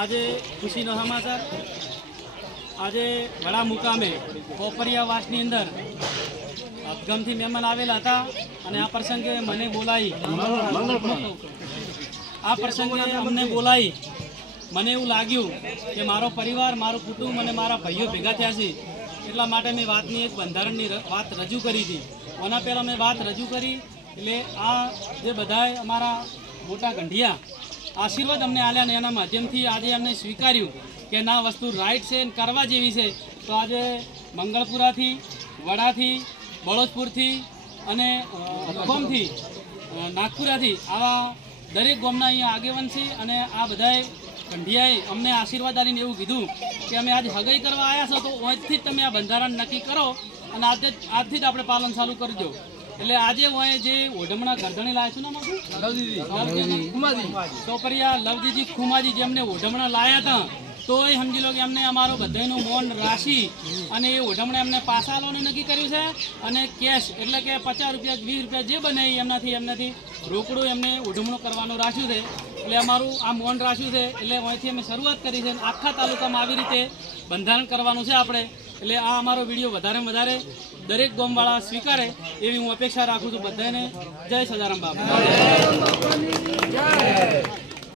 આજે ખુશીનો સમાચાર. આજે વડા મુકામે કોપરિયાવાસની અંદર અપગમથી મહેમાન આવેલા હતા અને આ પ્રસંગે મને બોલાવી. આ પ્રસંગે અમને બોલાવી. મને એવું લાગ્યું કે મારો પરિવાર, મારું કુટુંબ અને મારા ભાઈઓ ભેગા થયા છે. એટલા માટે મેં વાતની એક બંધારણની વાત રજૂ કરી હતી. આના પહેલાં મેં વાત રજૂ કરી એટલે આ જે બધાએ અમારા મોટા ગંઢિયા આશીર્વાદ અમને આલ્યા અને એના માધ્યમથી આજે અમને સ્વીકાર્યું કે ના, વસ્તુ રાઈટ છે અને કરવા જેવી છે. તો આજે મંગળપુરાથી, વડાથી બળોદપુરથી અને અખોમથી નાગપુરાથી આવા દરેક ગામના અહીંયા આગેવાન છે અને આ બધાએ કંઢિયાએ અમને આશીર્વાદ આલીને એવું કીધું કે અમે આજ હગાઈ કરવા આવ્યા છો તો અહીંથી જ તમે આ બંધારણ નક્કી કરો અને આજે આજથી જ આપણે પાલન ચાલુ કરજો એટલે આજે હું જે ઓઢમણા ગરદણી લાયા છું ને લવજીજી ચોપરિયા લવજીજી ખુમાજી જેમને ઓઢમણા લાયા હતા તોય સમજી લો કે એમને અમારો બધાયનું મોન રાશી અને એ ઓઢમણા એમને પાસા લોને નક્કી કર્યું છે. અને કેશ એટલે કે પચાસ રૂપિયા વીસ રૂપિયા જે બને એમનાથી એમનાથી રોકડું એમને ઓઢમણું કરવાનું રાખ્યું છે. એટલે અમારું આ મોન રાખ્યું છે. એટલે અહીંથી અમે શરૂઆત કરી છે આખા તાલુકામાં આવી રીતે બંધારણ કરવાનું છે આપણે. એટલે આ અમારો વીડિયો વધારે વધારે દરેક ગોમવાળા સ્વીકારે એવી હું અપેક્ષા રાખું છું બધાને જય સદારામ બાબા